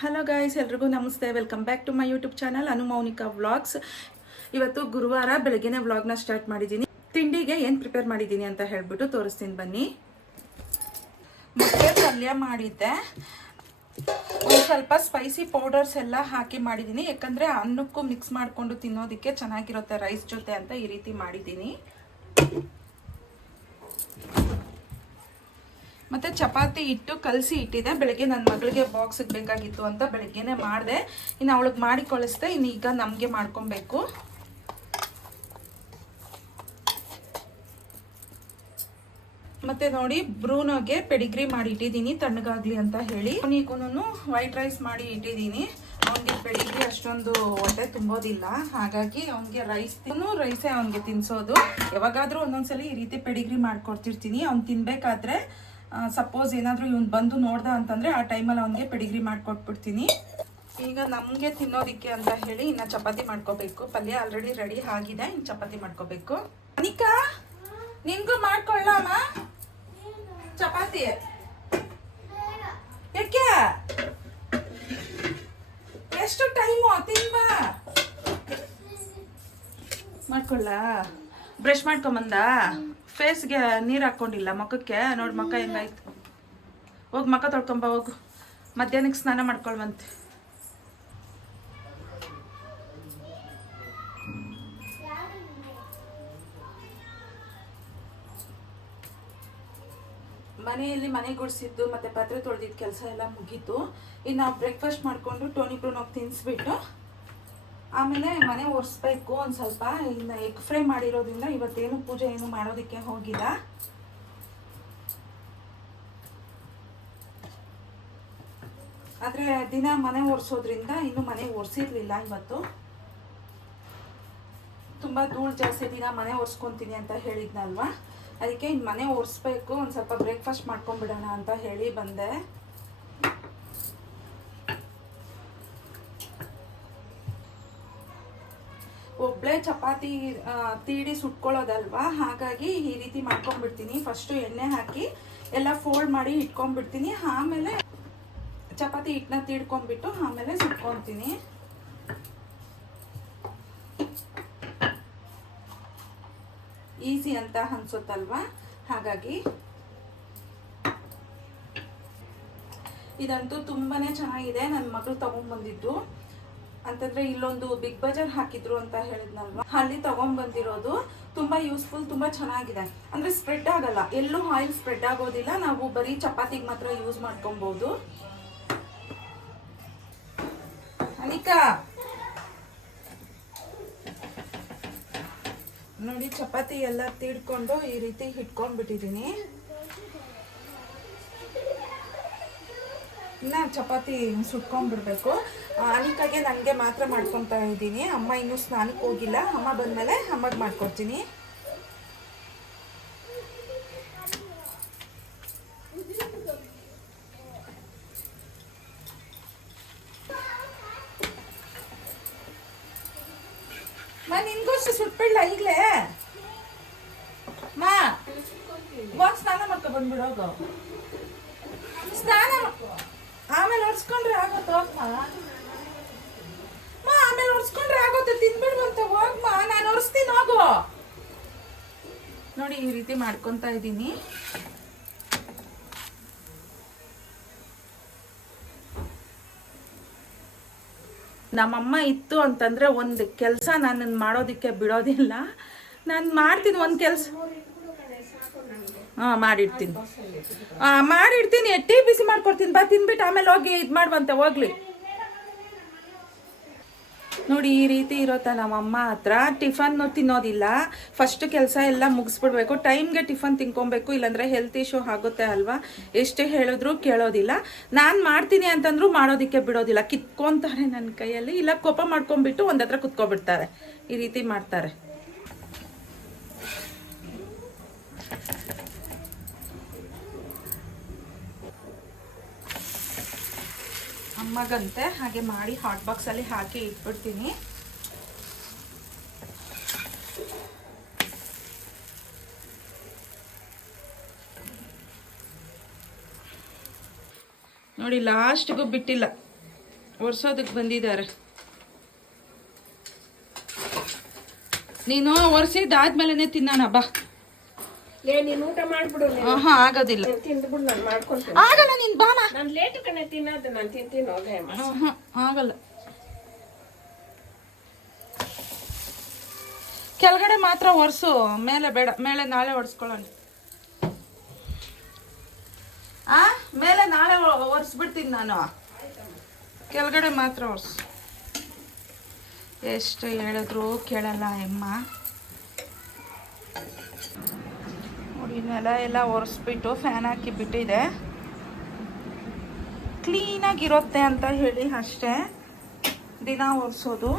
Hello guys, ಎಲ್ರಿಗೂ ನಮಸ್ತೆ. Welcome back to my YouTube channel Anu Mounika vlogs. ಇವತ್ತು ಗುರುವಾರ ಬೆಳಗ್ಗೆನೇ ವ್ಲಾಗ್ನ ಸ್ಟಾರ್ಟ್ ಮಾಡಿದ್ದೀನಿ. ತಿಂಡಿಗೆ ಏನು ಪ್ರಿಪೇರ್ ಮಾಡಿದ್ದೀನಿ ಅಂತ ಹೇಳ್ಬಿಟ್ಟು ತೋರಿಸ್ತೀನಿ ಬನ್ನಿ. ಮೊಟ್ಟೆ ಪಲ್ಯ ಮಾಡಿದ್ದೆ. ಒಂದು ಸ್ವಲ್ಪ ಸ್ಪೈಸಿ ಪೌಡರ್ಸ್ ಎಲ್ಲ ಹಾಕಿ ಮಾಡಿದ್ದೀನಿ, ಯಾಕಂದರೆ ಅನ್ನಕ್ಕೂ ಮಿಕ್ಸ್ ಮಾಡಿಕೊಂಡು ತಿನ್ನೋದಕ್ಕೆ ಚೆನ್ನಾಗಿರುತ್ತೆ ರೈಸ್ ಜೊತೆ ಅಂತ ಈ ರೀತಿ ಮಾಡಿದ್ದೀನಿ. ಮತ್ತು ಚಪಾತಿ ಹಿಟ್ಟು ಕಲಸಿ ಇಟ್ಟಿದೆ. ಬೆಳಗ್ಗೆ ನನ್ನ ಮಗಳಿಗೆ ಬಾಕ್ಸಿಗೆ ಬೇಕಾಗಿತ್ತು ಅಂತ ಬೆಳಗ್ಗೆನೇ ಮಾಡಿದೆ. ಇನ್ನು ಅವಳಿಗೆ ಮಾಡಿ ಕಳಿಸ್ದೆ. ಇನ್ನು ಈಗ ನಮಗೆ ಮಾಡ್ಕೊಬೇಕು. ಮತ್ತು ನೋಡಿ, ಬ್ರೂನೋಗೆ ಪೆಡಿಗ್ರಿ ಮಾಡಿ ಇಟ್ಟಿದ್ದೀನಿ ತಣ್ಣಗಾಗಲಿ ಅಂತ ಹೇಳಿ. ಅವನಿಗೂ ವೈಟ್ ರೈಸ್ ಮಾಡಿ ಇಟ್ಟಿದ್ದೀನಿ. ಅವನಿಗೆ ಪೆಡಿಗ್ರಿ ಅಷ್ಟೊಂದು ಹೊಟ್ಟೆ ತುಂಬೋದಿಲ್ಲ, ಹಾಗಾಗಿ ಅವನಿಗೆ ರೈಸೇ ಅವನಿಗೆ ತಿನ್ನಿಸೋದು. ಯಾವಾಗಾದರೂ ಒಂದೊಂದ್ಸಲಿ ಈ ರೀತಿ ಪೆಡಿಗ್ರಿ ಮಾಡಿಕೊಡ್ತಿರ್ತೀನಿ. ಅವ್ನು ತಿನ್ನಬೇಕಾದ್ರೆ ಸಪೋಸ್ ಏನಾದರೂ ಇವ್ನು ಬಂದು ನೋಡ್ದ ಅಂತಂದರೆ ಆ ಟೈಮಲ್ಲಿ ಅವನಿಗೆ ಪೆಡಿಗ್ರಿ ಮಾಡಿಕೊಟ್ಬಿಡ್ತೀನಿ. ಈಗ ನಮಗೆ ತಿನ್ನೋದಕ್ಕೆ ಅಂತ ಹೇಳಿ ಇನ್ನು ಚಪಾತಿ ಮಾಡ್ಕೋಬೇಕು. ಪಲ್ಯ ಆಲ್ರೆಡಿ ರೆಡಿ ಆಗಿದೆ, ಇನ್ನು ಚಪಾತಿ ಮಾಡ್ಕೋಬೇಕು. ಅನಿಕಾ, ನಿನ್ಗೂ ಮಾಡ್ಕೊಳ್ಳಮ್ಮ ಚಪಾತಿ? ಯಾಕೆ? ಎಷ್ಟು ಟೈಮು? ತಿನ್ಬಾ. ಮಾಡ್ಕೊಳ್ಳ? ಬ್ರಷ್ ಮಾಡ್ಕೊಂಬಂದ? ಫೇಸ್ಗೆ ನೀರು ಹಾಕ್ಕೊಂಡಿಲ್ಲ, ಮುಖಕ್ಕೆ ನೋಡಿ ಮುಖ ಹೆಂಗಾಯ್ತು. ಹೋಗಿ ಮುಖ ತೊಳ್ಕೊಂಬ, ಹೋಗು. ಮಧ್ಯಾಹ್ನಕ್ಕೆ ಸ್ನಾನ ಮಾಡ್ಕೊಳ್ವಂತೆ. ಮನೆಯಲ್ಲಿ ಮನೆ ಗುಡಿಸಿದ್ದು ಮತ್ತು ಪಾತ್ರೆ ತೊಳೆದಿದ್ದು ಕೆಲಸ ಎಲ್ಲ ಮುಗೀತು. ಇನ್ನು ನಾವು ಬ್ರೇಕ್ಫಾಸ್ಟ್ ಮಾಡಿಕೊಂಡು ಟೋನಿ ಬ್ರೂನೋಗಿ ತಿನ್ನಿಸ್ಬಿಟ್ಟು ಆಮೇಲೆ ಮನೆ ಒರೆಸ್ಬೇಕು ಒಂದು ಸ್ವಲ್ಪ. ಇನ್ನು ಎಗ್ ಫ್ರೈ ಮಾಡಿರೋದ್ರಿಂದ ಇವತ್ತೇನು ಪೂಜೆ ಏನು ಮಾಡೋದಕ್ಕೆ ಹೋಗಿಲ್ಲ. ಆದರೆ ದಿನ ಮನೆ ಒರೆಸೋದ್ರಿಂದ ಇನ್ನು ಮನೆ ಒರೆಸಿರ್ಲಿಲ್ಲ ಇವತ್ತು. ತುಂಬ ಧೂಳು ಜಾಸ್ತಿ, ದಿನ ಮನೆ ಒರೆಸ್ಕೊತೀನಿ ಅಂತ ಹೇಳಿದ್ನಲ್ವಾ, ಅದಕ್ಕೆ ಇನ್ನು ಮನೆ ಒರೆಸ್ಬೇಕು. ಒಂದು ಸ್ವಲ್ಪ ಬ್ರೇಕ್ಫಾಸ್ಟ್ ಮಾಡ್ಕೊಂಡ್ಬಿಡೋಣ ಅಂತ ಹೇಳಿ ಬಂದೆ. ಒಬ್ಬಳೇ ಚಪಾತಿ ತೀಡಿ ಸುಟ್ಕೊಳ್ಳೋದಲ್ವಾ, ಹಾಗಾಗಿ ಈ ರೀತಿ ಮಾಡ್ಕೊಂಡ್ಬಿಡ್ತೀನಿ. ಫಸ್ಟು ಎಣ್ಣೆ ಹಾಕಿ ಎಲ್ಲ ಫೋಲ್ಡ್ ಮಾಡಿ ಇಟ್ಕೊಂಡ್ಬಿಡ್ತೀನಿ. ಆಮೇಲೆ ಚಪಾತಿ ಹಿಟ್ಟನ್ನ ತೀಡ್ಕೊಂಡ್ಬಿಟ್ಟು ಆಮೇಲೆ ಸುಟ್ಕೊತೀನಿ. ಈಸಿ ಅಂತ ಅನ್ಸುತ್ತಲ್ವಾ, ಹಾಗಾಗಿ ಇದಂತೂ ತುಂಬಾ ಚೆನ್ನಾಗಿದೆ. ನನ್ನ ಮಗಳು ತಗೊಂಡ್ಬಂದಿದ್ದು ಅಂತಂದ್ರೆ ಇಲ್ಲೊಂದು ಬಿಗ್ ಬಜಾರ್ ಹಾಕಿದ್ರು ಅಂತ ಹೇಳಿದ್ನಲ್ವಾ, ಅಲ್ಲಿ ತಗೊಂಡ್ಬಂದಿರೋದು. ತುಂಬಾ ಯೂಸ್ಫುಲ್, ತುಂಬಾ ಚೆನ್ನಾಗಿದೆ. ಅಂದ್ರೆ ಸ್ಪ್ರೆಡ್ ಆಗಲ್ಲ, ಎಲ್ಲೂ ಆಯಿಲ್ ಸ್ಪ್ರೆಡ್ ಆಗೋದಿಲ್ಲ. ನಾವು ಬರೀ ಚಪಾತಿಗೆ ಮಾತ್ರ ಯೂಸ್ ಮಾಡ್ಕೊಬಹುದು. ಅನಿಕಾ ನೋಡಿ, ಚಪಾತಿ ಎಲ್ಲ ತೀಡ್ಕೊಂಡು ಈ ರೀತಿ ಇಟ್ಕೊಂಡ್ಬಿಟ್ಟಿದ್ದೀನಿ. ಇನ್ನು ಚಪಾತಿ ಸುಟ್ಕೊಂಡ್ಬಿಡ್ಬೇಕು. ಅನಿಕಾಗೆ ನನಗೆ ಮಾತ್ರ ಮಾಡ್ಕೊತಾ ಇದ್ದೀನಿ. ಅಮ್ಮ ಇನ್ನೂ ಸ್ನಾನಕ್ಕೆ ಹೋಗಿಲ್ಲ. ಅಮ್ಮ ಬಂದಮೇಲೆ ಅಮ್ಮಗೆ ಮಾಡ್ಕೊಡ್ತೀನಿ. ನಿನ್ಗೋಷ್ಟು ಸುಟ್ಬಿಡ್ಲ ಈಗಲೇ? ಮಾ ಹೋಗಿ ಸ್ನಾನ ಮಾಡ್ಕೊ ಬಂದ್ಬಿಡೋದು. ಸ್ನಾನ ಆಮೇಲೆ ಒರ್ಸ್ಕೊಂಡ್ರೆ ಆಗುತ್ತೆ. ಹೋಗ್ಮಾ, ಆಮೇಲೆ ಒರ್ಸ್ಕೊಂಡ್ರೆ ಆಗುತ್ತೆ. ತಿನ್ಬಿಡುವಂತ ಹೋಗ್ಮಾ, ನಾನು ಒರೆಸ್ತೀನಿ, ಹೋಗು. ನೋಡಿ, ಈ ರೀತಿ ಮಾಡ್ಕೊತಾ ಇದ್ದೀನಿ. ನಮ್ಮಮ್ಮ ಇತ್ತು ಅಂತಂದ್ರೆ ಒಂದು ಕೆಲಸ ನನ್ನನ್ನು ಮಾಡೋದಕ್ಕೆ ಬಿಡೋದಿಲ್ಲ. ನಾನು ಮಾಡ್ತೀನಿ ಒಂದು ಕೆಲಸ. ಮಾಡಿಡ್ತೀನಿ. ಟೀ ಬಿಸಿ ಮಾಡ್ಕೊಡ್ತೀನಿ, ಬಾ ತಿನ್ಬಿಟ್ಟು ಆಮೇಲೆ ಹೋಗಿ ಇದು ಮಾಡುವಂತೆ, ಹೋಗ್ಲಿ. ನೋಡಿ, ಈ ರೀತಿ ಇರುತ್ತೆ ನಮ್ಮಮ್ಮ ಹತ್ರ. ಟಿಫನ್ ತಿನ್ನೋದಿಲ್ಲ, ಫಸ್ಟ್ ಕೆಲಸ ಎಲ್ಲ ಮುಗಿಸ್ಬಿಡ್ಬೇಕು. ಟೈಮ್ಗೆ ಟಿಫನ್ ತಿನ್ಕೊಬೇಕು, ಇಲ್ಲಾಂದರೆ ಹೆಲ್ತ್ ಇಶ್ಯೂ ಆಗುತ್ತೆ ಅಲ್ವಾ. ಎಷ್ಟೇ ಹೇಳಿದ್ರು ಕೇಳೋದಿಲ್ಲ. ನಾನು ಮಾಡ್ತೀನಿ ಅಂತಂದ್ರೂ ಮಾಡೋದಕ್ಕೆ ಬಿಡೋದಿಲ್ಲ. ಕಿತ್ಕೊತಾರೆ ನನ್ನ ಕೈಯಲ್ಲಿ, ಇಲ್ಲ ಕೋಪ ಮಾಡ್ಕೊಂಡ್ಬಿಟ್ಟು ಒಂದು ಹತ್ರ ಕುತ್ಕೊಬಿಡ್ತಾರೆ. ಈ ರೀತಿ ಮಾಡ್ತಾರೆ. ಅಮ್ಮಗಂತೆ ಹಾಗೆ ಮಾಡಿ ಹಾಟ್ ಬಾಕ್ಸಲ್ಲಿ ಹಾಕಿ ಇಟ್ಬಿಡ್ತೀನಿ. ನೋಡಿ ಲಾಸ್ಟ್ಗೂ ಬಿಟ್ಟಿಲ್ಲ. ಒರ್ಸೋದಕ್ಕೆ ಬಂದಿದ್ದಾರೆ. ನೀನು ಒರೆಸಿದ್ದಾದ್ಮೇಲೆ ತಿನ್ನೋಣ ಬಾ. ನೀನು ಊಟ ಮಾಡ್ಬಿಡು. ಹಾ ಆಗೋದಿಲ್ಲ, ತಿಂದ್ಬಿಡು, ನಾನು ಮಾಡ್ಕೊಂತೀನಿ. ಆಗಲ್ಲ, ನೀನ್ ಬಾಮ. ನಾನು ಲೇಟ್ ಕಣೆ ತಿನ್ನೋದು, ನಾನು ತಿಂತೀನಿ. ಹೋಗ ಆಗಲ್ಲ, ಕೆಳಗಡೆ ಮಾತ್ರ ಒರೆಸು, ಮೇಲೆ ಬೇಡ. ಮೇಲೆ ನಾಳೆ ಒರೆಸ್ಕೊಳ್ಳೋಣ. ಮೇಲೆ ನಾಳೆ ಒರೆಸ್ಬಿಡ್ತೀನಿ ನಾನು. ಕೆಳಗಡೆ ಮಾತ್ರ ಒರೆಸು. ಎಷ್ಟು ಹೇಳಿದ್ರು ಕೇಳಲ್ಲ ಅಮ್ಮ. ನೋಡಿ, ನೆಲ ಎಲ್ಲ ಒರೆಸ್ಬಿಟ್ಟು ಫ್ಯಾನ್ ಹಾಕಿ ಬಿಟ್ಟಿದೆ. ಕ್ಲೀನಾಗಿರುತ್ತೆ ಅಂತ ಹೇಳಿ ಅಷ್ಟೇ ದಿನ ಒರೆಸೋದು.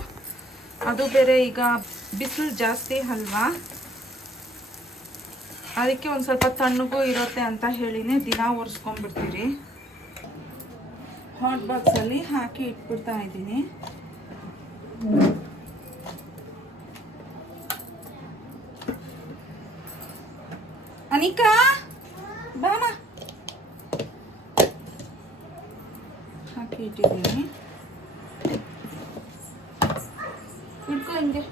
ಅದು ಬೇರೆ ಈಗ ಬಿಸಿಲು ಜಾಸ್ತಿ ಅಲ್ವಾ, ಅದಕ್ಕೆ ಒಂದು ಸ್ವಲ್ಪ ತಣ್ಣಗೂ ಇರುತ್ತೆ ಅಂತ ಹೇಳಿನೇ ದಿನ ಒರೆಸ್ಕೊಂಡ್ಬಿಡ್ತೀರಿ. ಹಾಟ್ ಬಾಕ್ಸಲ್ಲಿ ಹಾಕಿ ಇಟ್ಬಿಡ್ತಾ ಇದ್ದೀನಿ. ಅನಿಕಾ ಬಾಮ, ಹಾಕಿ ಇಟ್ಟಿದ್ದೀನಿ. ಇಟ್ಕೊ ಹಿಂಗೆ.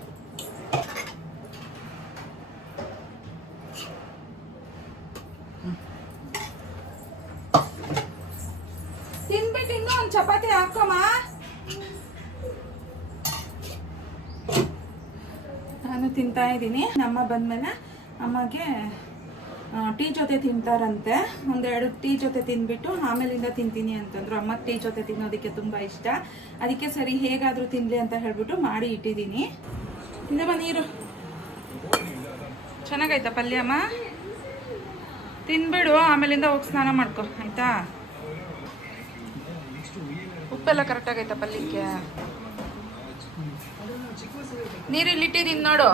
ತಿನ್ಬಿಟ್ಟು ಇನ್ನೂ ಒಂದು ಚಪಾತಿ ಹಾಕೋಮ್ಮ. ನಾನು ತಿಂತಾ ಇದ್ದೀನಿ. ನಮ್ಮ ಬಂದ್ಮೇಲೆ ಅಮ್ಮಗೆ ಟೀ ಜೊತೆ ತಿಂತಾರಂತೆ. ಒಂದೆರಡು ಟೀ ಜೊತೆ ತಿಂದ್ಬಿಟ್ಟು ಆಮೇಲಿಂದ ತಿಂತೀನಿ ಅಂತಂದ್ರು. ಅಮ್ಮಗೆ ಟೀ ಜೊತೆ ತಿನ್ನೋದಕ್ಕೆ ತುಂಬ ಇಷ್ಟ. ಅದಕ್ಕೆ ಸರಿ ಹೇಗಾದರೂ ತಿನ್ನಲಿ ಅಂತ ಹೇಳ್ಬಿಟ್ಟು ಮಾಡಿ ಇಟ್ಟಿದ್ದೀನಿ. ಹಿಂದೆ ಬಾ, ನೀರು ಚೆನ್ನಾಗೈತಾ ಪಲ್ಯ ಅಮ್ಮ? ತಿನ್ಬಿಡು, ಆಮೇಲಿಂದ ಹೋಗಿ ಸ್ನಾನ ಮಾಡ್ಕೊ ಆಯ್ತಾ. ಉಪ್ಪೆಲ್ಲ ಕರೆಕ್ಟಾಗೈತಾ ಪಲ್ಯಕ್ಕೆ? ನೀರಿಲ್ಲಿಟ್ಟಿದ್ದೀನಿ ನೋಡು.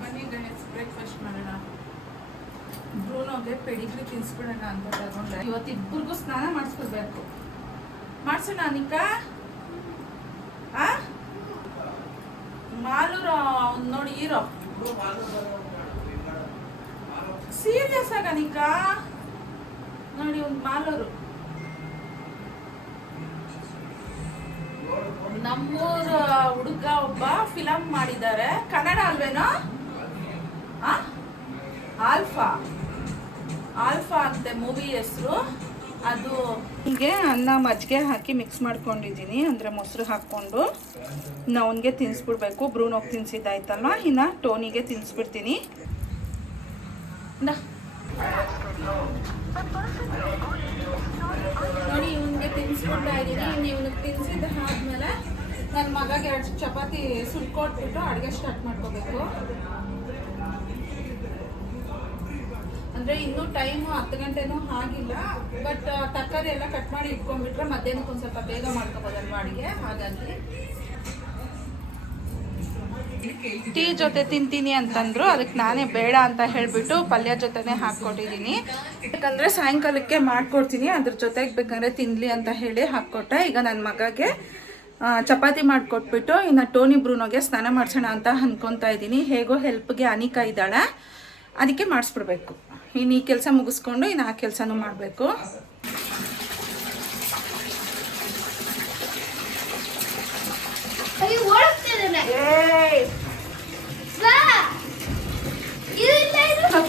ಬನ್ನಿ ಗಣೇಶ್, ಬ್ರೇಕ್ಫಾಸ್ಟ್ ಮಾಡೋಣ. ಬ್ರೂನೋಗೆ ಪೆಡಿಗ್ರಿ ತಿನ್ಸ್ಬಿಡೋಣ ಅಂತ ತಗೊಂಡೆ. ಇವತ್ತಿಬ್ಬರಿಗೂ ಸ್ನಾನ ಮಾಡಿಸ್ಕೊಡ್ಬೇಕು. ಮಾಡ್ಸೋಣ ಅನಿಕಾ? ಮಾಲೂರು ನೋಡಿ ಹೀರೋ. ಸೀರಿಯಸ್ ಆಗ ಅನಿಕಾ ನೋಡಿ, ಒಂದು ಮಾಲೂರು. ನಮ್ಮೂರ ಹುಡುಗ ಒಬ್ಬ ಫಿಲಮ್ ಮಾಡಿದ್ದಾರೆ. ಕನ್ನಡ ಅಲ್ವೇನೋ? ಆಲ್ಫಾ ಅಂತೆ ಮೂವಿ ಹೆಸರು. ಅದು ಹೀಗೆ ಅನ್ನ ಮಜ್ಜಿಗೆ ಹಾಕಿ ಮಿಕ್ಸ್ ಮಾಡ್ಕೊಂಡಿದ್ದೀನಿ, ಅಂದರೆ ಮೊಸರು ಹಾಕ್ಕೊಂಡು. ಇನ್ನು ಅವನಿಗೆ ತಿನ್ನಿಸ್ಬಿಡ್ಬೇಕು. ಬ್ರೂನೋಗಿ ತಿನ್ಸಿದ್ದಾಯ್ತಲ್ವ, ಇನ್ನು ಟೋನಿಗೆ ತಿನ್ನಿಸ್ಬಿಡ್ತೀನಿ. ನೋಡಿ, ಇವನಿಗೆ ತಿನ್ನಿಸ್ಬಿಡ್ತಾ ಇದ್ದೀನಿ. ಇನ್ನು ಇವನಿಗೆ ತಿನ್ಸಿದ್ದ ಆದ್ಮೇಲೆ ನನ್ನ ಮಗಗೆ 2 ಚಪಾತಿ ಸುಲ್ಕೊಟ್ಬಿಟ್ಟು ಅಡುಗೆ ಸ್ಟಾರ್ಟ್ ಮಾಡ್ಕೋಬೇಕು. ಅಂದರೆ ಇನ್ನೂ ಟೈಮು 10 ಗಂಟೆನೂ ಆಗಿಲ್ಲ. ಬಟ್ ತರಕಾರಿ ಎಲ್ಲ ಕಟ್ ಮಾಡಿ ಇಟ್ಕೊಂಡ್ಬಿಟ್ರೆ ಮಧ್ಯಾಹ್ನಕ್ಕೆ ಒಂದು ಸ್ವಲ್ಪ ಬೇಗ ಮಾಡ್ಕೋಬೋದಲ್ವ ಅಡುಗೆ. ಹಾಗಾಗಿ ಟೀ ಜೊತೆ ತಿಂತೀನಿ ಅಂತಂದ್ರು. ಅದಕ್ಕೆ ನಾನೇ ಬೇಡ ಅಂತ ಹೇಳಿಬಿಟ್ಟು ಪಲ್ಯ ಜೊತೆನೇ ಹಾಕ್ಕೊಟ್ಟಿದ್ದೀನಿ. ಯಾಕಂದರೆ ಸಾಯಂಕಾಲಕ್ಕೆ ಮಾಡ್ಕೊಡ್ತೀನಿ, ಅದ್ರ ಜೊತೆಗೆ ಬೇಕಂದರೆ ತಿನ್ನಲಿ ಅಂತ ಹೇಳಿ ಹಾಕ್ಕೊಟ್ಟೆ. ಈಗ ನನ್ನ ಮಗಗೆ ಚಪಾತಿ ಮಾಡಿಕೊಟ್ಬಿಟ್ಟು ಇನ್ನು ಟೋನಿ ಬ್ರೂನೋಗೆ ಸ್ನಾನ ಮಾಡಿಸೋಣ ಅಂತ ಅಂದ್ಕೊತಾ ಇದ್ದೀನಿ. ಹೇಗೋ ಹೆಲ್ಪ್ಗೆ ಅನಿಕಾ ಇದ್ದಾಳೆ, ಅದಕ್ಕೆ ಮಾಡಿಸ್ಬಿಡ್ಬೇಕು. ಇನ್ನು ಈ ಕೆಲಸ ಮುಗಿಸ್ಕೊಂಡು ಇನ್ನು ಆ ಕೆಲಸನೂ ಮಾಡಬೇಕು.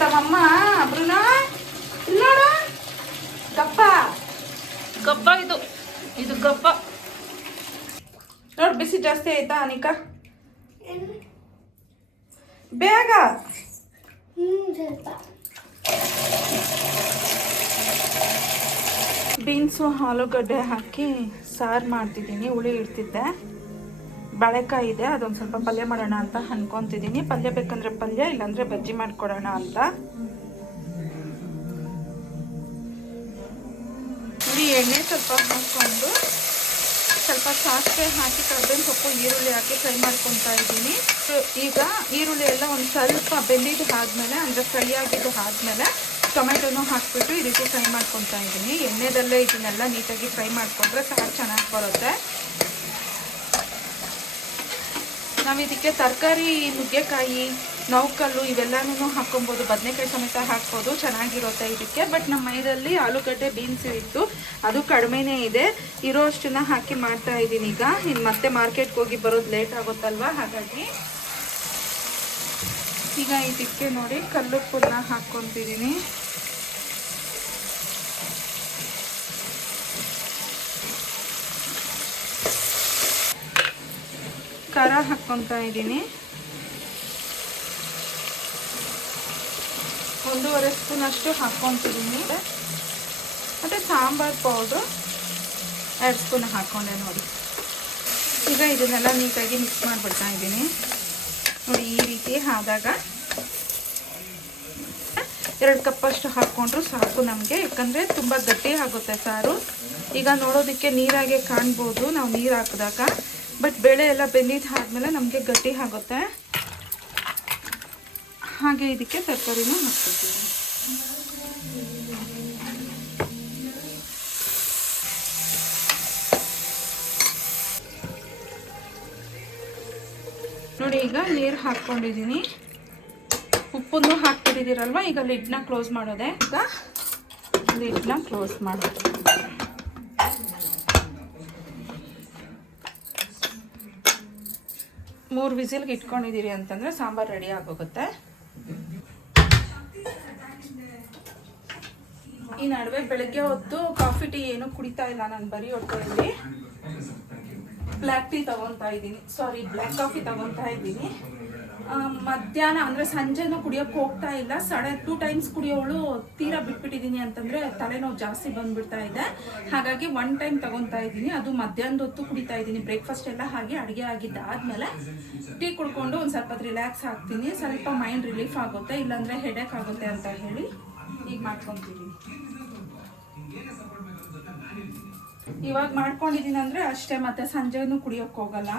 ತಮ್ಮಮ್ಮ ಬ್ರೂನೋ ನೋಡು, ಗಪ್ಪ ಗಪ್ಪ, ಇದು ಗಪ್ಪ ನೋಡಿ. ಬಿಸಿ ಜಾಸ್ತಿ ಆಯ್ತಾ ಅನಿಕಾ? ಬೇಗ ಬೀನ್ಸು ಆಲೂಗಡ್ಡೆ ಹಾಕಿ ಸಾರು ಮಾಡ್ತಿದ್ದೀನಿ. ಹುಳಿ ಇಡ್ತಿದ್ದೆ, ಬಾಳೆಕಾಯಿ ಇದೆ, ಅದೊಂದು ಸ್ವಲ್ಪ ಪಲ್ಯ ಮಾಡೋಣ ಅಂತ ಅನ್ಕೊತಿದ್ದೀನಿ. ಪಲ್ಯ ಬೇಕಂದ್ರೆ ಪಲ್ಯ, ಇಲ್ಲಾಂದರೆ ಬಜ್ಜಿ ಮಾಡಿಕೊಡೋಣ ಅಂತ. ನೋಡಿ, ಎಣ್ಣೆ ಸ್ವಲ್ಪ ಹಾಕ್ಕೊಂಡು ಸ್ವಲ್ಪ ಸಾಸಿವೆ ಹಾಕಿ ಕರ್ಬೇವಿನ ಸೊಪ್ಪು ಈರುಳ್ಳಿ ಹಾಕಿ ಫ್ರೈ ಮಾಡ್ಕೊತಾ ಇದ್ದೀನಿ. ಈಗ ಈರುಳ್ಳಿ ಎಲ್ಲ ಒಂದು ಸ್ವಲ್ಪ ಬೆಂದಿದ್ದು ಆದಮೇಲೆ, ಅಂದರೆ ಫ್ರೈ ಆಗಿದ್ದು ಆದಮೇಲೆ ಟೊಮೆಟೊನೂ ಹಾಕಿಬಿಟ್ಟು ಈ ರೀತಿ ಫ್ರೈ ಮಾಡ್ಕೊತಾ ಇದ್ದೀನಿ. ಎಣ್ಣೆದಲ್ಲೇ ಇದನ್ನೆಲ್ಲ ನೀಟಾಗಿ ಫ್ರೈ ಮಾಡಿಕೊಂಡ್ರೆ ಸಾರು ಚೆನ್ನಾಗಿ ಬರುತ್ತೆ. ನಾವು ಇದಕ್ಕೆ ತರಕಾರಿ, ನುಗ್ಗೆಕಾಯಿ, ನೌಕಲ್ಲು ಇವೆಲ್ಲನೂ ಹಾಕೊಬೋದು, ಬದನೆಕಾಯಿ ಸಮೇತ ಹಾಕ್ಬೋದು, ಚೆನ್ನಾಗಿರುತ್ತೆ ಇದಕ್ಕೆ. ಬಟ್ ನಮ್ಮ ಮೈದಲ್ಲಿ ಆಲೂಗಡ್ಡೆ ಬೀನ್ಸ್ ಇತ್ತು, ಅದು ಕಡಿಮೆನೇ ಇದೆ, ಇರೋ ಅಷ್ಟನ್ನ ಹಾಕಿ ಮಾಡ್ತಾ ಇದ್ದೀನಿ ಈಗ. ಇನ್ನು ಮತ್ತೆ ಮಾರ್ಕೆಟ್ಗೆ ಹೋಗಿ ಬರೋದು ಲೇಟ್ ಆಗುತ್ತಲ್ವ, ಹಾಗಾಗಿ ಈಗ ಇದಕ್ಕೆ ನೋಡಿ ಕಲ್ಲುಪ್ಪನ್ನ ಹಾಕ್ಕೊತಿದ್ದೀನಿ. ಖಾರ ಹಾಕ್ಕೊತಾ ಇದ್ದೀನಿ, 1.5 ಸ್ಪೂನ್ ಅಷ್ಟು ಹಾಕ್ಕೊತಿದ್ದೀನಿ. ಮತ್ತು ಸಾಂಬಾರು ಪೌಡ್ರು 2 ಸ್ಪೂನ್ ಹಾಕ್ಕೊಂಡೆ ನೋಡಿ. ಈಗ ಇದನ್ನೆಲ್ಲ ನೀಟಾಗಿ ಮಿಕ್ಸ್ ಮಾಡಿಬಿಡ್ತಾ ಇದ್ದೀನಿ ನೋಡಿ. ಈ ರೀತಿ ಆದಾಗ 2 ಕಪ್ಪಷ್ಟು ಹಾಕ್ಕೊಂಡ್ರು ಸಾಕು ನಮಗೆ, ಯಾಕಂದರೆ ತುಂಬ ಗಟ್ಟಿ ಆಗುತ್ತೆ ಸಾರು. ಈಗ ನೋಡೋದಕ್ಕೆ ನೀರಾಗೆ ಕಾಣ್ಬೋದು ನಾವು ನೀರು ಹಾಕಿದಾಗ, ಬಟ್ ಬೇಳೆ ಎಲ್ಲ ಬೆಂದಿದ್ದಾದ್ಮೇಲೆ ನಮಗೆ ಗಟ್ಟಿ ಆಗುತ್ತೆ. ಹಾಗೆ ಇದಕ್ಕೆ ತರಕಾರಿನೂ ಹಾಕ್ಕೊತೀವಿ. ನೋಡಿ ಈಗ ನೀರು ಹಾಕ್ಕೊಂಡಿದ್ದೀನಿ, ಉಪ್ಪನ್ನು ಹಾಕ್ಬಿಟ್ಟಿದ್ದೀರಲ್ವ. ಈಗ ಲಿಡ್ನ ಕ್ಲೋಸ್ ಮಾಡೋದೆ. ಈಗ ಲಿಡ್ನ ಕ್ಲೋಸ್ ಮಾಡೋದು. 3 ವಿಸಿಲ್ಗೆ ಇಟ್ಕೊಂಡಿದ್ದೀರಿ ಅಂತಂದರೆ ಸಾಂಬಾರು ರೆಡಿ ಆಗೋಗುತ್ತೆ. ಈ ನಡುವೆ ಬೆಳಗ್ಗೆ ಹೊತ್ತು ಕಾಫಿ ಟೀ ಏನೂ ಕುಡಿತಾ ಇಲ್ಲ ನಾನು, ಬರೀ ಹೊಟ್ಟೆಯಲ್ಲಿ ಬ್ಲ್ಯಾಕ್ ಟೀ ತಗೊತಾ ಇದ್ದೀನಿ, ಬ್ಲ್ಯಾಕ್ ಕಾಫಿ ತಗೊತಾ ಇದ್ದೀನಿ. ಮಧ್ಯಾಹ್ನ ಅಂದರೆ ಸಂಜೆನೂ ಕುಡಿಯೋಕ್ಕೆ ಹೋಗ್ತಾ ಇಲ್ಲ. 2 ಟೈಮ್ಸ್ ಕುಡಿಯೋಳು ತೀರಾ ಬಿಟ್ಬಿಟ್ಟಿದ್ದೀನಿ, ಅಂತಂದರೆ ತಲೆನೋವು ಜಾಸ್ತಿ ಬಂದುಬಿಡ್ತಾ ಇದೆ. ಹಾಗಾಗಿ 1 ಟೈಮ್ ತಗೊತಾ ಇದ್ದೀನಿ, ಅದು ಮಧ್ಯಾಹ್ನದ ಹೊತ್ತು ಕುಡಿತಾ ಇದ್ದೀನಿ. ಬ್ರೇಕ್ಫಾಸ್ಟ್ ಎಲ್ಲ ಹಾಗೆ ಅಡುಗೆ ಆಗಿದ್ದಾದಮೇಲೆ ಟೀ ಕುಡ್ಕೊಂಡು ಒಂದು ಸ್ವಲ್ಪ ರಿಲ್ಯಾಕ್ಸ್ ಆಗ್ತೀನಿ, ಸ್ವಲ್ಪ ಮೈಂಡ್ ರಿಲೀಫ್ ಆಗುತ್ತೆ, ಇಲ್ಲಾಂದರೆ ಹೆಡೇಕ್ ಆಗುತ್ತೆ ಅಂತ ಹೇಳಿ ಈಗ ಮಾಡ್ಕೊತಿದ್ದೀನಿ. ಇವಾಗ ಮಾಡ್ಕೊಂಡಿದ್ದೀನಿ ಅಂದರೆ ಅಷ್ಟೇ, ಮತ್ತೆ ಸಂಜೆನೂ ಕುಡಿಯೋಕ್ಕೆ ಹೋಗಲ್ಲ.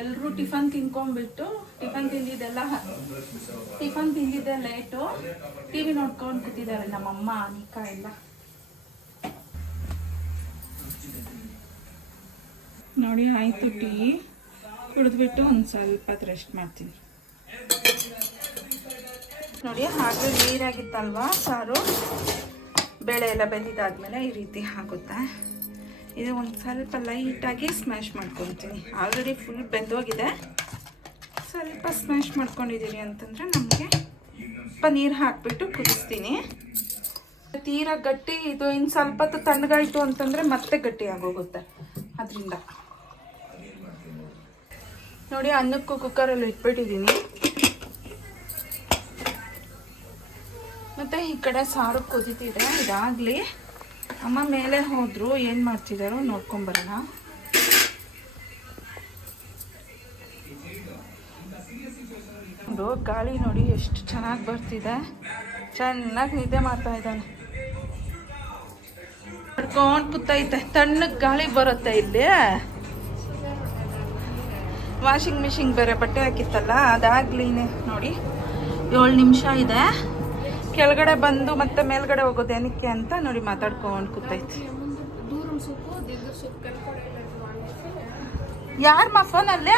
ಎಲ್ಲರೂ ಟಿಫನ್ ತಿನ್ಕೊಂಡ್ಬಿಟ್ಟು, ಟಿಫನ್ ತಿಂದಿದ್ದೆ ಲೇಟು, ಟಿ ವಿ ನೋಡ್ಕೊಂಡು ಕೂತಿದ್ದಾರೆ ನಮ್ಮಮ್ಮ ನಿಕ್ಕಾ ಎಲ್ಲ. ನೋಡಿ ಆಯಿತು, ಟೀ ಕುಡಿದ್ಬಿಟ್ಟು ಒಂದು ಸ್ವಲ್ಪ ರೆಸ್ಟ್ ಮಾಡ್ತೀನಿ ನೋಡಿ. ಹಾಗೆ ನೀರಾಗಿತ್ತಲ್ವ ಸಾರು, ಬೇಳೆ ಎಲ್ಲ ಬೆಂದಿದ್ದಾದ್ಮೇಲೆ ಈ ರೀತಿ ಆಗುತ್ತೆ. ಇದು ಒಂದು ಸ್ವಲ್ಪ ಲೈಟಾಗಿ ಸ್ಮ್ಯಾಶ್ ಮಾಡ್ಕೊತೀನಿ. ಆಲ್ರೆಡಿ ಫುಲ್ ಬೆಂದೋಗಿದೆ, ಸ್ವಲ್ಪ ಸ್ಮ್ಯಾಶ್ ಮಾಡ್ಕೊಂಡಿದ್ದೀರಿ ಅಂತಂದರೆ ನಮಗೆ ಸ್ವಲ್ಪ ನೀರು ಹಾಕಿಬಿಟ್ಟು ಕುದಿಸ್ತೀನಿ. ತೀರಾ ಗಟ್ಟಿ ಇದು ಇನ್ನು ಸ್ವಲ್ಪ ಹೊತ್ತು ತಣ್ಣಗಾಯಿತು ಅಂತಂದರೆ ಮತ್ತೆ ಗಟ್ಟಿ ಆಗೋಗುತ್ತೆ. ಅದರಿಂದ ನೋಡಿ ಅನ್ನಕ್ಕೂ ಕುಕ್ಕರಲ್ಲಿ ಇಟ್ಬಿಟ್ಟಿದ್ದೀನಿ. ಮತ್ತು ಈ ಕಡೆ ಸಾರು ಕುದೀತಿದೆ. ಇದಾಗಲಿ ಅಮ್ಮ ಮೇಲೆ ಹೋದ್ರು, ಏನು ಮಾಡ್ತಿದ್ದಾರೋ ನೋಡ್ಕೊಂಬರೋಣ. ಗಾಳಿ ನೋಡಿ ಎಷ್ಟು ಚೆನ್ನಾಗಿ ಬರ್ತಿದೆ, ಚೆನ್ನಾಗಿ ನಿದ್ದೆ ಮಾಡ್ತಾ ಇದ್ದಾನೆ, ಕಡ್ಕೊಂಡು ಕೂತೈತೆ. ತಣ್ಣಗೆ ಗಾಳಿ ಬರುತ್ತೆ ಇಲ್ಲಿ. ವಾಷಿಂಗ್ ಮಿಷಿನ್ ಬೇರೆ ಬಟ್ಟೆ ಹಾಕಿತ್ತಲ್ಲ, ಅದಾಗ್ಲಿನೇ ನೋಡಿ 7 ನಿಮಿಷ ಇದೆ. ಕೆಳಗಡೆ ಬಂದು ಮತ್ತೆ ಮೇಲ್ಗಡೆ ಹೋಗೋದು ಏನಕ್ಕೆ ಅಂತ ನೋಡಿ ಮಾತಾಡ್ಕೊಂಡು ಕೂತೈತಿ. ಯಾರಮ್ಮ ಫೋನಲ್ಲೇ?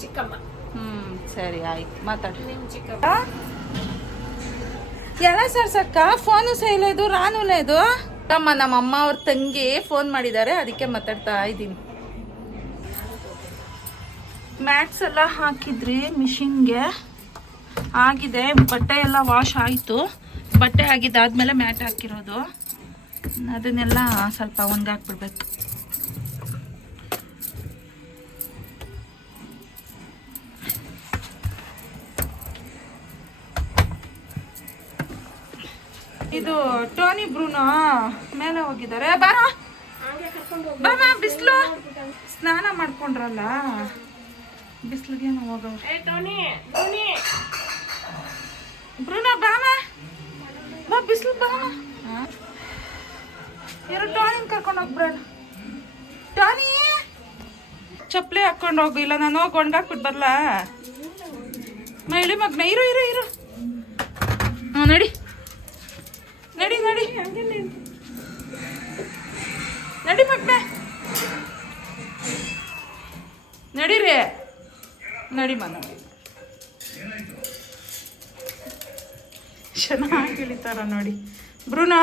ಚಿಕ್ಕಮ್ಮ. ಸರಿ ಆಯ್ತು, ಮಾತಾಡಿ. ಚಿಕ್ಕಮ್ಮ ఎలా ಸರ್ಸಕ್ಕ ಫೋನು ಸೈలేదు ರಾನು లేదు ಅಮ್ಮ. ನಮ್ಮ ಅಮ್ಮ ಅವ್ರ ತಂಗಿ ಫೋನ್ ಮಾಡಿದ್ದಾರೆ, ಅದಕ್ಕೆ ಮಾತಾಡ್ತಾ ಇದ್ದೀನಿ. ಮ್ಯಾಟ್ಸ್ ಎಲ್ಲ ಹಾಕಿದ್ರಿ ಮಿಷಿನ್ಗೆ, ಆಗಿದೆ. ಬಟ್ಟೆ ಎಲ್ಲ ವಾಶ್ ಆಯಿತು. ಬಟ್ಟೆ ಆಗಿದ್ದಾದ್ಮೇಲೆ ಮ್ಯಾಟ್ ಹಾಕಿರೋದು, ಅದನ್ನೆಲ್ಲ ಸ್ವಲ್ಪ ಒಣಗಾಕ್ಬಿಡ್ಬೇಕು. ಇದು ಟೋನಿ ಬ್ರೂನೋ ಮೇಲೆ ಹೋಗಿದ್ದಾರೆ. ಬಾರ ಬಾಮ, ಬಿಸಿಲು ಸ್ನಾನ ಮಾಡ್ಕೊಂಡ್ರಲ್ಲ, ಬಿಸಿಲಿಗೆ ಹೋಗವ್ರು. ಬ್ರೂನೋ ಬಾಮ, ಬಾ ಬಿಸಿಲು ಬಾಮ. ಯಾರು ಟೋನಿನ್ ಕರ್ಕೊಂಡು ಹೋಗ್ಬಿಡೋಣ. ಟೋನಿ ಚಪ್ಪಲಿ ಹಾಕೊಂಡು ಹೋಗಿಲ್ಲ ನಾನು ಹೋಗಿ ಒಣಗಾಕ್ಬಿಟ್ಟು ಬರ್ಲಾ ಮೈಳಿ ಮಗ್ನ ಇರು ಇರು ಇರು ಹ್ಞೂ ನಡಿ ನಡಿ ನಡಿ ನಡಿ ಮಗ್ನ ನಡೀರಿ ನಡಿ ಮನ ಚೆನ್ನಾಗಿ ಇಳಿತಾರ ನೋಡಿ ಬ್ರೂನಾ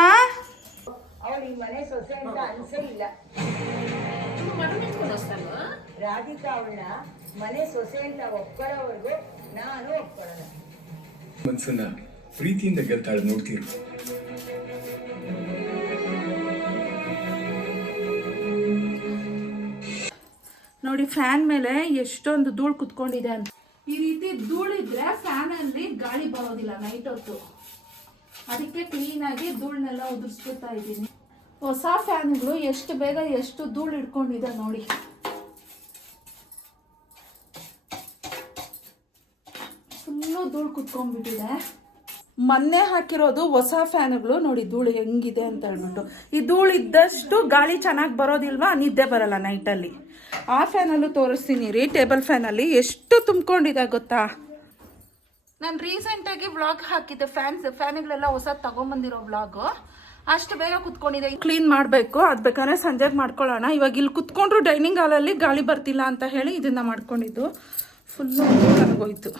ಅವಳಿಗೆ ಮನೆ ಸೊಸೆ ಅಂತ ಅನ್ಸೇ ಇಲ್ಲ. ರಾಧಿಕಾ ಅವಳನ್ನ ಮನೆ ಸೊಸೆ ಅಂತ ಒಪ್ಕೊಳ್ಳೋವರೆಗೂ ನಾನು ಒಪ್ಕೊಳ್ಳಲ್ಲ. ಮನ್ಸನ್ನ ಪ್ರೀತಿಯಿಂದ ಗೆಲ್ತಾಳೆ ನೋಡ್ತೀರಿ. ನೋಡಿ ಫ್ಯಾನ್ ಮೇಲೆ ಎಷ್ಟೊಂದು ಧೂಳು ಕುತ್ಕೊಂಡಿದೆ ಅಂತ. ಈ ರೀತಿ ಧೂಳಿದ್ರೆ ಫ್ಯಾನ್ ಅಲ್ಲಿ ಗಾಳಿ ಬರೋದಿಲ್ಲ ನೈಟ್ ಹೊತ್ತು. ಅದಕ್ಕೆ ಕ್ಲೀನ್ ಆಗಿ ಧೂಳನ್ನೆಲ್ಲ ಉದುರಿಸ್ಕೊತಾ ಇದ್ದೀನಿ. ಹೊಸ ಫ್ಯಾನ್ಗಳು ಎಷ್ಟು ಬೇಗ ಎಷ್ಟು ಧೂಳು ಇಟ್ಕೊಂಡಿದೆ ನೋಡಿ. ಫುಲ್ಲು ಧೂಳು ಕುತ್ಕೊಂಡ್ಬಿಟ್ಟಿದೆ. ಮೊನ್ನೆ ಹಾಕಿರೋದು ಹೊಸ ಫ್ಯಾನ್ಗಳು ನೋಡಿ ಧೂಳು ಹೆಂಗಿದೆ ಅಂತ ಹೇಳ್ಬಿಟ್ಟು. ಈ ಧೂಳು ಇದ್ದಷ್ಟು ಗಾಳಿ ಚೆನ್ನಾಗಿ ಬರೋದಿಲ್ವಾ, ನಿದ್ದೆ ಬರಲ್ಲ ನೈಟಲ್ಲಿ. ಆ ಫ್ಯಾನಲ್ಲೂ ತೋರಿಸ್ತೀನಿ ರೀ. ಟೇಬಲ್ ಫ್ಯಾನಲ್ಲಿ ಎಷ್ಟು ತುಂಬಿಕೊಂಡಿದೆ ಗೊತ್ತಾ. ನಾನು ರೀಸೆಂಟಾಗಿ ವ್ಲಾಗ್ ಹಾಕಿದ್ದೆ ಫ್ಯಾನ್ಗಳೆಲ್ಲ ಹೊಸ ತಗೊಂಬಂದಿರೋ ವ್ಲಾಗು. ಅಷ್ಟು ಬೇಗ ಕುತ್ಕೊಂಡಿದೆ. ಕ್ಲೀನ್ ಮಾಡಬೇಕು, ಅದು ಬೇಕಾದ್ರೆ ಸಂಜೆಗೆ ಮಾಡ್ಕೊಳ್ಳೋಣ. ಇವಾಗ ಇಲ್ಲಿ ಕುತ್ಕೊಂಡ್ರು ಡೈನಿಂಗ್ ಹಾಲಲ್ಲಿ ಗಾಳಿ ಬರ್ತಿಲ್ಲ ಅಂತ ಹೇಳಿ ಇದನ್ನ ಮಾಡ್ಕೊಂಡಿದ್ದು. ಫುಲ್ಲು ಆಗೋಯ್ತು.